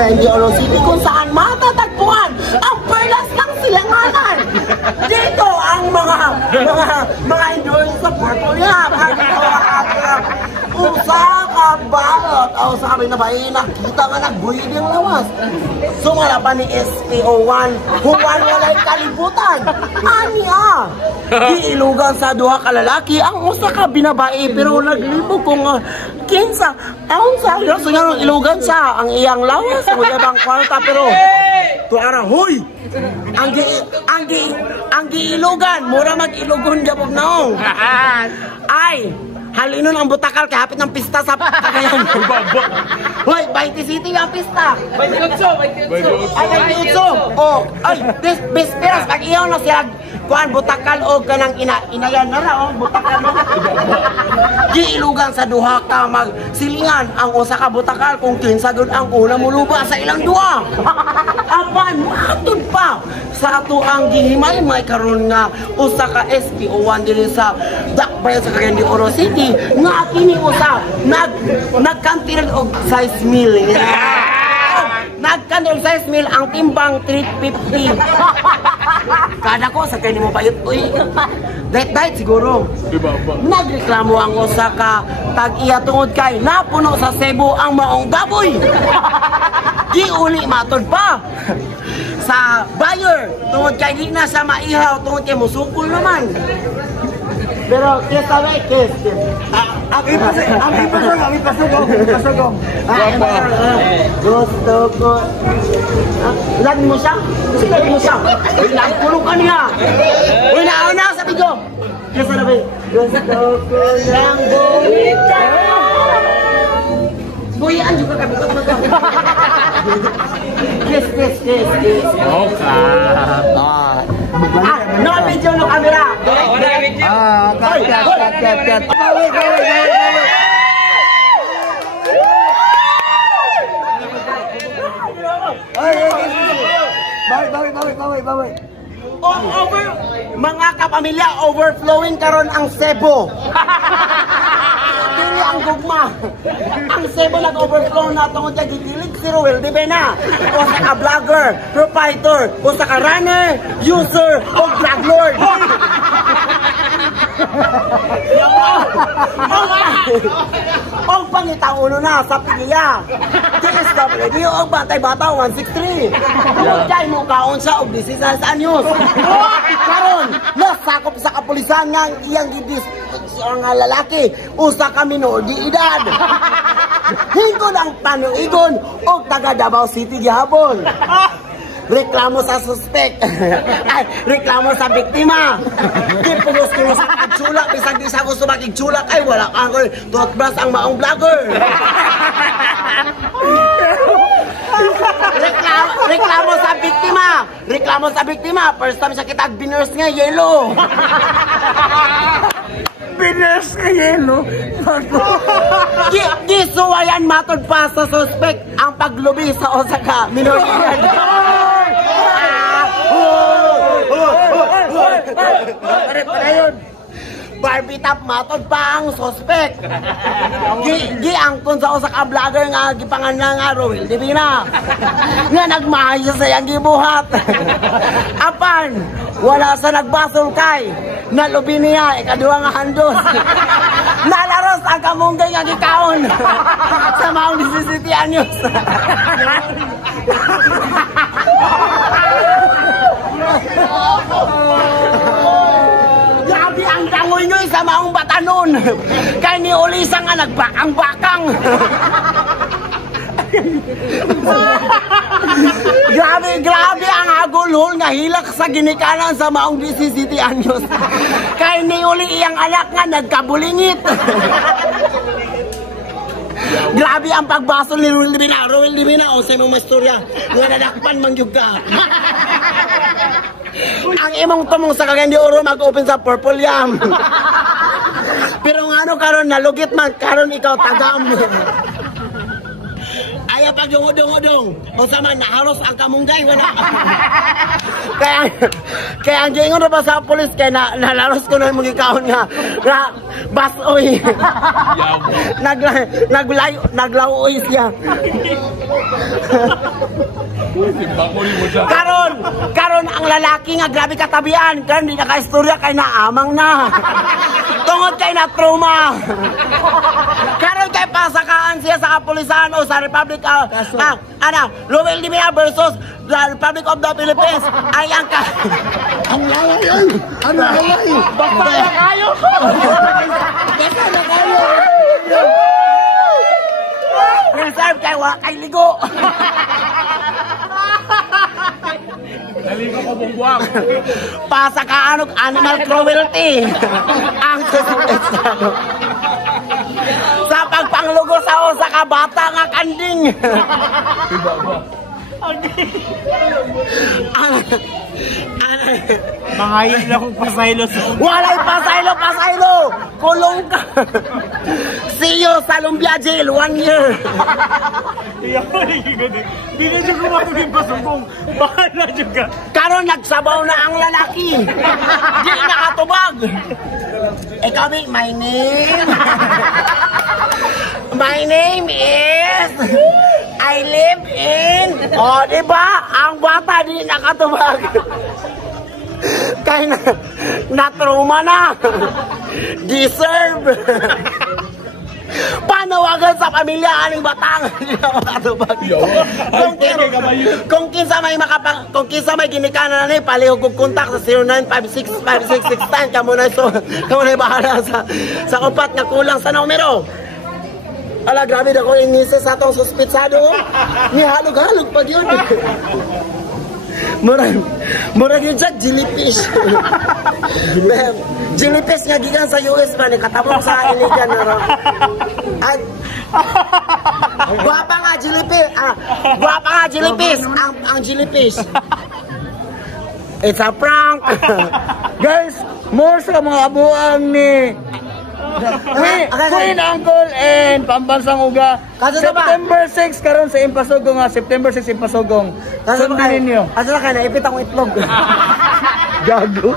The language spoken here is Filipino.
Candy Oro City kung saan matatagpuan ang perlas ng silanganan. Dito ang mga endurance sa Purple Yam. Usa ka balot. O sabi na ba, nakita nga nagbuhid yung lawas. Sumala pa ni SPO1, huwan walay kalibutan. Anya, giilugan sa duha ka lalaki ang usa ka binabae pero naglibog kung kinsa. Aun sa iyo, so nga ilugan sa ang iyang lawas. Kuya bang kwarta pero tuara, huy! Ang giilugan, mura mag-ilugon jabog naong. Ay, halinon ang butakal kay hapit ng pista sa Cagayan. Hoy, 20 City ang pista. 28. Ay, 28. Oh, ay, bisperas pag iyaw na siya kuan butakal og kanang inayan na ra oh, butakal mo. Giilugan sa duha ka magsilingan ang usa ka butakal kung kinsa gud ang una muluba sa ilang duha. Apan matud pa sa ato ang gihimay-may karon nga usa ka SPO1 dili sa Dakbayan sa Cagayan de Oro City nga kini usa nagkantiran og size meal. Nagkantiran size meal ang timbang 350. Kada ko sa kani mo bayot uy. Dahit siguro. Nagreklamo ang usa ka tag-iya tungod kay napuno sa Cebu ang maong baboy. Di uli matod pa sa buyer tungod kay di na sa maihaw tungod kay musukol naman. Pero kesa kes. Ang pasagong. Gusto ko. Lagi mo siya? Lagi mo siya? Lagi kulong ka niya. Uy, nauna sa bigo. Kesa na ba? Gusto ko lang bumita. Buyaan juga kami. Yes. Okay. No video, no camera. Cut. Bawi. Over, mga kapamilya, overflowing karon ang Cebu. Dili ang gugma. Ang Cebu nag-overflow na tungod kay gigilig si Ruel, di ba na? Usa ka vlogger, proprietor, usa ka runner, user, o drug lord. Ang pangitauno na sa pigiya. DSWD o Bantay Bata 163. Kaya mo kaon sa og 16 anyos. Karon, nasakop sa kapulisan nga iyang gidis ang lalaki usa ka minor di edad. Hingkod ang panuigon og taga Davao City gihapon. Reklamo sa suspect. Ay, reklamo sa biktima. Kipugos ko sa pagtsulak. Bisag di sa gusto makigtsulak. Ay, wala kang toothbrush ang maong vlogger. Reklamo sa biktima. Reklamo sa biktima. First time siya kitag binurse nga yellow. Binurse nga yellow. Gisuwayan matod pa sa suspect ang paglubi sa Osaka. Minor Barbie top matod pa ang suspect. Giangkon sa usa ka vlogger nga gipangalan nga Ruel Divina. Nga nagmahay sa iyang gibuhat. Apan wala sa nagbasol kay nalubi niya ikaduha nga handos. Nalaros ang kamunggay nga gikaon sa maong 17 anyos. Grabe ang dangoy nyo sa maong batanon. Kaya ni Ulisa nga nagbakang-bakang. Grabe ang hagulhol nga hilak sa ginikanan sa maong 17 anyos. Kaya ni Uli iyang anak nga nagkabulingit. Grabe ang pagbasol ni Ruel Divina o sa imong masturya nga nadakpan mangyug ka. Ang imong tumong sa Cagayan de Oro mag-open sa Purple Yam. Pero nga ano karon nalugit man karon ikaw tagam. Ayaw pag dungudong, o sama nahalos ang kamunggay, wala. kaya ang gingon na ba sa polis, kaya nalaros ko na mga ikaon nga, basoy. Naglaoy siya. Karon ang lalaki nga grabe katabian, karon di naka-istorya kay naamang na. Tungod kay na trauma. Karon kay pasakaan siya sa kapulisan o sa Republic Luwel Dimina versus the Republic of the Philippines. Ay ang Ang lalay ay! Ano lalay? Basta na kayo! Basta na kayo! Reserve kay wala kay ligo. Naligo ko bungbuang. Pasakaan og animal cruelty. Ang suspetsado. Sa pagpanglugo sa usa ka bata nga kanding. Mangayin lang kong pasaylo sa Walay pasaylo! Kulong ka! See you sa Lumbia Jail, 1 year! Iya ko nagiging binidyo ko matuging pasubong. Bahala juga. Karon nagsabaw na ang lalaki! Di nakatubag! Ikaw, my name? My name is... I live in... O, diba? Ang bata di nakatubag. Kaya na-trauma na. Deserve. Panawagan sa pamilya aning batang. Kung kinsa may ginikanan na ni palihog og kontak sa 0956566610 kamo na bahala sa upat nga kulang sa numero. Ala, grabe na ko yung misis sa atong suspitsado. Nihalog-halog pa yun. Murag yun siya, jellyfish. Jellyfish nga gigan sa US ba, nakatabong sa iligan na rin. At, guwapa nga jellyfish. Ang jellyfish. It's a prank. Guys, more sa mga abuang ni Queen Uncle and Pambansang Uga. September 6 karon sa Impasugong September 6 Impasugong. Sundin ninyo. Asa na kayo, naipit akong itlog. Gago.